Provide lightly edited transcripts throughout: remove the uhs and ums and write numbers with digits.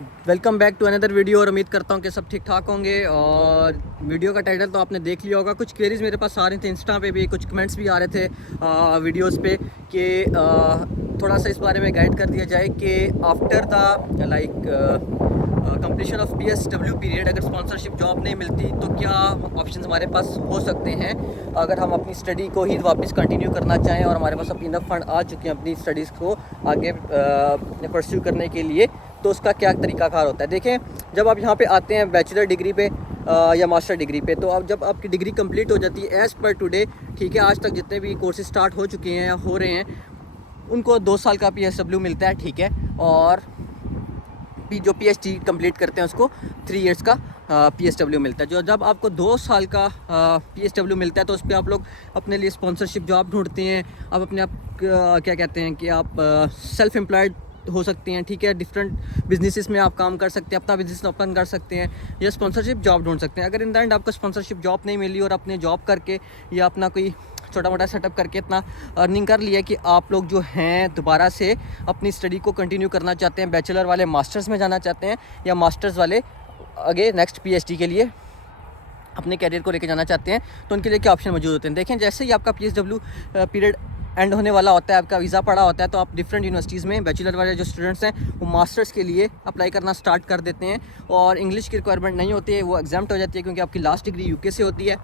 Welcome back to another video. और उम्मीद करता हूँ कि सब ठीक ठाक होंगे। और वीडियो का टाइटल तो आपने देख लिया होगा। कुछ क्वेरीज मेरे पास आ रहे थे, इंस्टा पे भी कुछ कमेंट्स भी आ रहे थे वीडियोस पे कि थोड़ा सा इस बारे में गाइड कर दिया जाए कि after the completion of PSW period अगर स्पॉन्सरशिप जॉब नहीं मिलती तो क्या ऑप्शंस हमारे पास हो सकते हैं अगर हम अपनी स्टडी को ही वापस कंटिन्यू करना चाहें और हमारे पास अपनी इनफ फंड आ चुके हैं अपनी स्टडीज़ को आगे परस्यू करने के लिए। तो उसका क्या तरीकाकार होता है। देखें, जब आप यहाँ पे आते हैं बैचलर डिग्री पे या मास्टर डिग्री पे, तो अब जब आपकी डिग्री कंप्लीट हो जाती है एज़ पर टुडे, ठीक है, आज तक जितने भी कोर्सेज स्टार्ट हो चुके हैं या हो रहे हैं उनको 2 साल का PSW मिलता है, ठीक है। और जो PhD कंप्लीट करते हैं उसको 3 इयर्स का PSW मिलता है। जो जब आपको 2 साल का PSW मिलता है तो उस पर आप लोग अपने लिए स्पॉन्सरशिप जॉब ढूंढते हैं। आप अपने आप क्या कहते हैं कि आप सेल्फ एम्प्लॉयड हो सकते हैं, ठीक है। डिफरेंट बिजनेसेस में आप काम कर सकते हैं, अपना बिजनेस ओपन कर सकते हैं या स्पॉन्सरशिप जॉब ढूंढ सकते हैं। अगर इन द एंड आपको स्पॉन्सरशिप जॉब नहीं मिली और अपने जॉब करके या अपना कोई छोटा मोटा सेटअप करके इतना अर्निंग कर लिया कि आप लोग जो हैं दोबारा से अपनी स्टडी को कंटिन्यू करना चाहते हैं, बैचलर वाले मास्टर्स में जाना चाहते हैं या मास्टर्स वाले आगे नेक्स्ट PhD के लिए अपने कैरियर को लेकर जाना चाहते हैं, तो उनके लिए क्या ऑप्शन मौजूद होते हैं। देखें, जैसे ही आपका PSW पीरियड एंड होने वाला होता है, आपका वीज़ा पड़ा होता है, तो आप डिफरेंट यूनिवर्सिटीज़ में बैचलर वाले जो स्टूडेंट्स हैं वो मास्टर्स के लिए अप्लाई करना स्टार्ट कर देते हैं। और इंग्लिश की रिक्वायरमेंट नहीं होती है, वो एग्जाम्प्ट हो जाती है क्योंकि आपकी लास्ट डिग्री UK से होती है।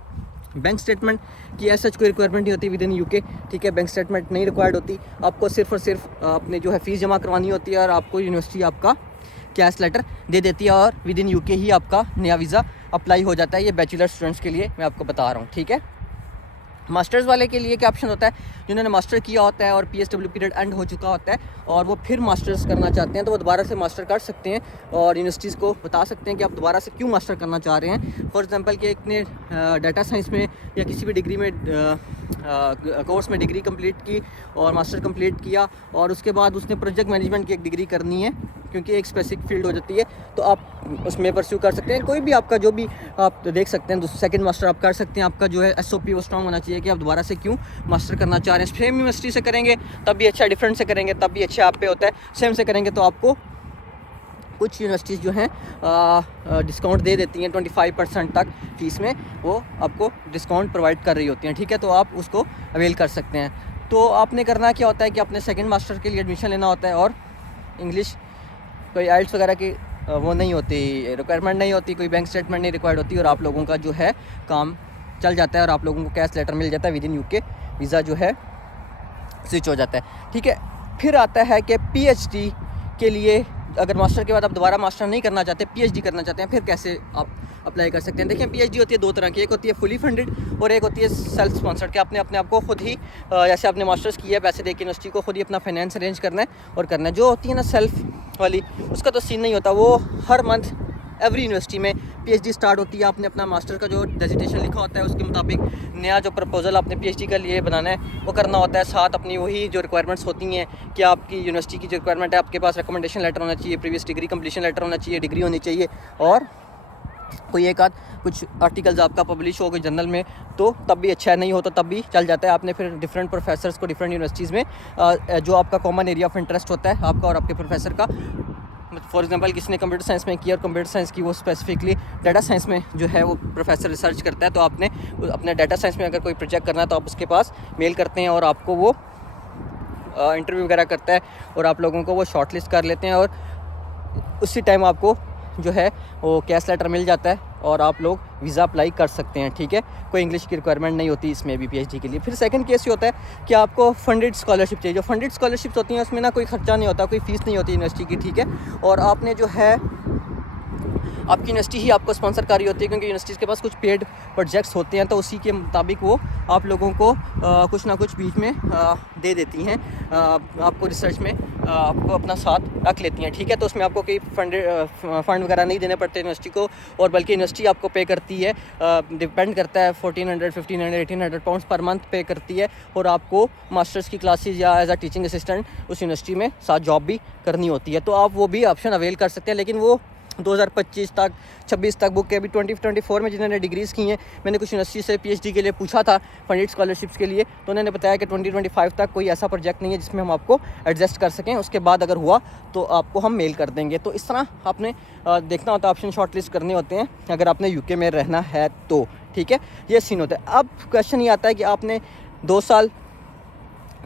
बैंक स्टेटमेंट की ऐसा कोई रिक्वायरमेंट नहीं होती विद इन UK, ठीक है। बैंक स्टेटमेंट नहीं रिक्वायर्ड होती, आपको सिर्फ और सिर्फ अपने जो है फ़ीस जमा करवानी होती है और आपको यूनिवर्सिटी आपका कैश लेटर दे देती है और विद इन UK ही आपका नया वीज़ा अप्लाई हो जाता है। ये बैचलर स्टूडेंट्स के लिए मैं आपको बता रहा हूँ, ठीक है। मास्टर्स वाले के लिए क्या ऑप्शन होता है, जिन्होंने मास्टर किया होता है और PSW पीरियड एंड हो चुका होता है और वो फिर मास्टर्स करना चाहते हैं तो वो दोबारा से मास्टर कर सकते हैं और यूनिवर्सिटीज़ को बता सकते हैं कि आप दोबारा से क्यों मास्टर करना चाह रहे हैं। फॉर एग्जांपल कि एक ने डाटा साइंस में या किसी भी डिग्री में कोर्स में डिग्री कंप्लीट की और मास्टर कंप्लीट किया और उसके बाद उसने प्रोजेक्ट मैनेजमेंट की एक डिग्री करनी है क्योंकि एक स्पेसिफिक फील्ड हो जाती है, तो आप उसमें परस्यू कर सकते हैं। कोई भी आपका जो भी आप देख सकते हैं, सेकंड मास्टर आप कर सकते हैं। आपका जो है SOP वो स्ट्रॉन्ग होना चाहिए कि आप दोबारा से क्यों मास्टर करना चाह रहे हैं। सेम यूनिवर्सिटी से करेंगे तब भी अच्छा, डिफरेंट से करेंगे तब भी अच्छा आप पे होता है, सेम से करेंगे तो आपको कुछ यूनिवर्सिटीज़ जो हैं डिस्काउंट दे देती हैं 25% तक फ़ीस में, वो आपको डिस्काउंट प्रोवाइड कर रही होती हैं, ठीक है। तो आप उसको अवेल कर सकते हैं। तो आपने करना क्या होता है कि अपने सेकंड मास्टर के लिए एडमिशन लेना होता है और इंग्लिश कोई IELTS वगैरह की वो नहीं होती, रिक्वायरमेंट नहीं होती, कोई बैंक स्टेटमेंट नहीं रिक्वायर्ड होती और आप लोगों का जो है काम चल जाता है और आप लोगों को कैश लेटर मिल जाता है, विद इन UK वीज़ा जो है स्विच हो जाता है, ठीक है। फिर आता है कि PhD के लिए अगर मास्टर के बाद आप दोबारा मास्टर नहीं करना चाहते, PhD करना चाहते हैं, फिर कैसे आप अप्लाई कर सकते हैं। देखिए, PhD होती है 2 तरह की, एक होती है फुली फंडेड और एक होती है सेल्फ स्पॉन्सर्ड कि आपने अपने आप को खुद ही जैसे आपने मास्टर्स किया है पैसे दे के यूनिवर्सिटी को खुद ही अपना फाइनेंस अरेंज करना है और करना है। जो होती है ना सेल्फ वाली, उसका तो सीन नहीं होता, वो हर मंथ एवरी यूनिवर्सिटी में PhD स्टार्ट होती है। आपने अपना मास्टर का जो डेजिटेशन लिखा होता है उसके मुताबिक नया जो प्रपोजल आपने PhD के लिए बनाना है वो करना होता है। साथ अपनी वही जो रिक्वायरमेंट्स होती हैं कि आपकी यूनिवर्सिटी की जो रिक्वायरमेंट है, आपके पास रिकमेंडेशन लेटर होना चाहिए, प्रीवियस डिग्री कंप्लीशन लेटर होना चाहिए, डिग्री होनी चाहिए और कोई एक आध कुछ आर्टिकल्स आपका पब्लिश हो गए जर्नल में, तो तब भी अच्छा है, नहीं हो तो तब भी चल जाता है। आपने फिर डिफरेंट प्रोफेसर्स को डिफरेंट यूनिवर्सिटीज़ में जो आपका कॉमन एरिया ऑफ इंटरेस्ट होता है आपका और आपके प्रोफेसर का, फॉर एग्जांपल किसी ने कंप्यूटर साइंस में किया और कंप्यूटर साइंस की वो स्पेसिफिकली डाटा साइंस में जो है वो प्रोफेसर रिसर्च करता है, तो आपने अपने डाटा साइंस में अगर कोई प्रोजेक्ट करना है तो आप उसके पास मेल करते हैं और आपको वो इंटरव्यू वगैरह करता है और आप लोगों को वो शॉर्ट लिस्ट कर लेते हैं और उसी टाइम आपको जो है वो कैश लेटर मिल जाता है और आप लोग वीज़ा अप्लाई कर सकते हैं, ठीक है। कोई इंग्लिश की रिक्वायरमेंट नहीं होती इसमें भी PhD के लिए। फिर सेकंड केस ये होता है कि आपको फंडेड स्कॉलरशिप चाहिए। जो फंडेड स्कॉलरशिप्स होती हैं उसमें ना कोई खर्चा नहीं होता, कोई फ़ीस नहीं होती यूनिवर्सिटी की, ठीक है। और आपने जो है आपकी यूनिवर्सिटी ही आपको स्पॉन्सर कर रही होती है क्योंकि यूनिवर्सिटीज़ के पास कुछ पेड प्रोजेक्ट्स होते हैं, तो उसी के मुताबिक वो आप लोगों को कुछ ना कुछ बीच में दे देती हैं, आपको रिसर्च में आपको अपना साथ रख लेती हैं, ठीक है। तो उसमें आपको कोई फंड वगैरह नहीं देने पड़ते यूनिवर्सिटी को और बल्कि यूनिवर्सिटी आपको पे करती है, डिपेंड करता है 1400, 1500, 1800 पाउंड्स पर मंथ पे करती है और आपको मास्टर्स की क्लासेज या एज अ टीचिंग असिस्टेंट उस यूनिवर्सिटी में साथ जॉब भी करनी होती है, तो आप वो भी ऑप्शन अवेल कर सकते हैं। लेकिन वो 2025 तक 26 तक बुक है। अभी 2024 में जिन्होंने डिग्रीज़ की हैं, मैंने कुछ यूनिवर्सिटी से पीएचडी के लिए पूछा था फंडेड स्कॉलरशिप्स के लिए, तो उन्होंने बताया कि 2025 तक कोई ऐसा प्रोजेक्ट नहीं है जिसमें हम आपको एडजस्ट कर सकें, उसके बाद अगर हुआ तो आपको हम मेल कर देंगे। तो इस तरह आपने देखना होता है, ऑप्शन शॉर्ट लिस्ट करने होते हैं अगर आपने यूके में रहना है तो, ठीक है, ये सीन होता है। अब क्वेश्चन ये आता है कि आपने 2 साल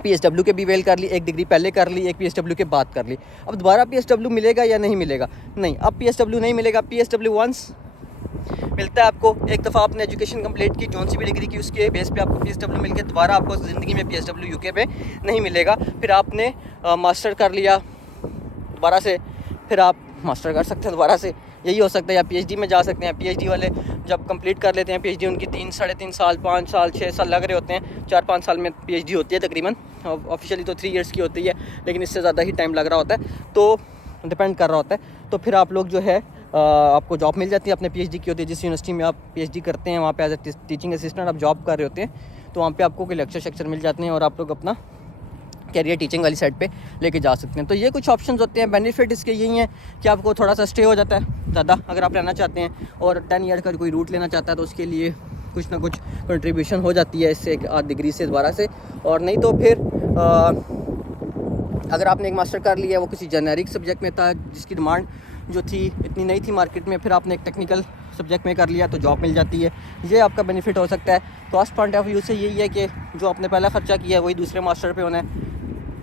पीएसडब्ल्यू के भी वेल कर ली, एक डिग्री पहले कर ली, एक पीएसडब्ल्यू के बाद कर ली, अब दोबारा पीएसडब्ल्यू मिलेगा या नहीं मिलेगा? नहीं, अब पीएसडब्ल्यू नहीं मिलेगा। पीएसडब्ल्यू वंस मिलता है आपको, एक दफ़ा आपने एजुकेशन कंप्लीट की, जौन सी भी डिग्री की, उसके बेस पे आपको पीएसडब्ल्यू मिल गया, दोबारा आपको ज़िंदगी में पीएसडब्ल्यू यूके पे नहीं मिलेगा। फिर आपने मास्टर कर लिया दोबारा से, फिर आप मास्टर कर सकते हैं दोबारा से, यही हो सकता है, या पीएचडी में जा सकते हैं। पीएचडी वाले जब कंप्लीट कर लेते हैं पीएचडी, उनकी 3, 3.5 साल, 5 साल, 6 साल लग रहे होते हैं, 4-5 साल में पीएचडी होती है तकरीबन, ऑफिशियली तो 3 इयर्स की होती है, लेकिन इससे ज़्यादा ही टाइम लग रहा होता है, तो डिपेंड कर रहा होता है। तो फिर आप लोग जो है आपको जॉब मिल जाती है, अपने पीएचडी की होती है, जिस यूनिवर्सिटी में आप पीएचडी करते हैं वहाँ पे एज ए टीचिंग असिस्टेंट आप जॉब कर रहे होते हैं, तो वहाँ पे आपको कोई लेक्चर मिल जाते हैं और आप लोग अपना कैरियर टीचिंग वाली साइड पे लेके जा सकते हैं। तो ये कुछ ऑप्शंस होते हैं। बेनिफिट इसके यही हैं कि आपको थोड़ा सा स्टे हो जाता है ज़्यादा अगर आप रहना चाहते हैं, और 10 ईयर का कोई रूट लेना चाहता है तो उसके लिए कुछ ना कुछ कंट्रीब्यूशन हो जाती है इससे, आध डिग्री से दोबारा से। और नहीं तो फिर अगर आपने एक मास्टर कर लिया, वो किसी जेनेरिक सब्जेक्ट में था जिसकी डिमांड जो थी इतनी नहीं थी मार्केट में, फिर आपने एक टेक्निकल सब्जेक्ट में कर लिया तो जॉब मिल जाती है। ये आपका बेनिफिट हो सकता है। कॉस्ट पॉइंट ऑफ व्यू से यही है कि जो आपने पहला ख़र्चा किया है वही दूसरे मास्टर पे होना है,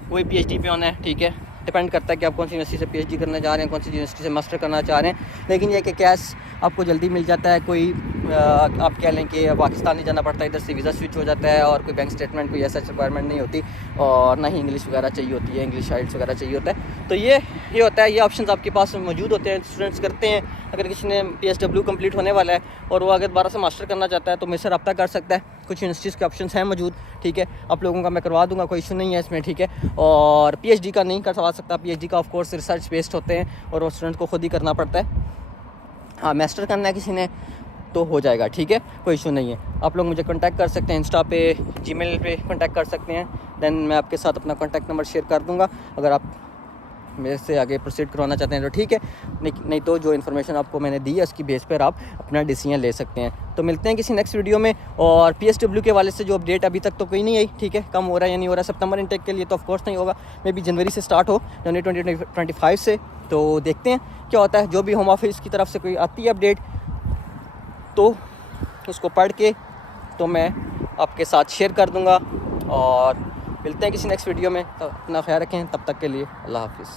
वही पीएचडी पे होना है, ठीक है। डिपेंड करता है कि आप कौन सी यूनिवर्सिटी से पीएचडी करना चाह रहे हैं, कौन सी यूनिवर्सिटी से मास्टर करना चाह रहे हैं। लेकिन ये कि कैश आपको जल्दी मिल जाता है, कोई आप कह लें कि पाकिस्तान नहीं जाना पड़ता, इधर से वीज़ा स्विच हो जाता है, और कोई बैंक स्टेटमेंट कोई ऐसा रिक्वायरमेंट नहीं होती, और ना ही इंग्लिश वगैरह चाहिए होती है, इंग्लिश आइल्स वगैरह चाहिए होता है। तो ये होता है, ये ऑप्शन आपके पास मौजूद होते हैं, स्टूडेंट्स करते हैं। अगर किसी ने पीएसडब्ल्यू कंप्लीट होने वाला है और वो अगर दोबारा से मास्टर करना चाहता है तो मुझसे रब्ता कर सकता है। कुछ यूनिवर्सिटीज़ के ऑप्शंस हैं मौजूद, ठीक है, आप लोगों का मैं करवा दूंगा, कोई इशू नहीं है इसमें, ठीक है। और पीएचडी का नहीं करवा सकता, पीएचडी का ऑफ कोर्स रिसर्च बेस्ड होते हैं और वो स्टूडेंट को खुद ही करना पड़ता है। हाँ, मास्टर करना है किसी ने तो हो जाएगा, ठीक है, कोई इशू नहीं है। आप लोग मुझे कांटेक्ट कर सकते हैं, इंस्टा पे, जीमेल पे कांटेक्ट कर सकते हैं। देन मैं आपके साथ अपना कांटेक्ट नंबर शेयर कर दूंगा, अगर आप मेरे से आगे प्रोसीड करवाना चाहते हैं तो ठीक है, नहीं तो जो इन्फॉर्मेशन आपको मैंने दी है उसकी बेस पर आप अपना डिसीजन ले सकते हैं। तो मिलते हैं किसी नेक्स्ट वीडियो में। और पीएसडब्ल्यू के वाले से जो अपडेट अभी तक तो कोई नहीं आई, ठीक है, कम हो रहा है या नहीं हो रहा है सितंबर इनटेक के लिए, तो ऑफकोर्स नहीं होगा, मे बी जनवरी से स्टार्ट हो, जनवरी 2025 से। तो देखते हैं क्या होता है। जो भी होम ऑफिस की तरफ से कोई आती है अपडेट तो उसको पढ़ के तो मैं आपके साथ शेयर कर दूँगा। और मिलते हैं किसी नेक्स्ट वीडियो में, तो अपना ख्याल रखें, तब तक के लिए अल्लाह हाफिज़।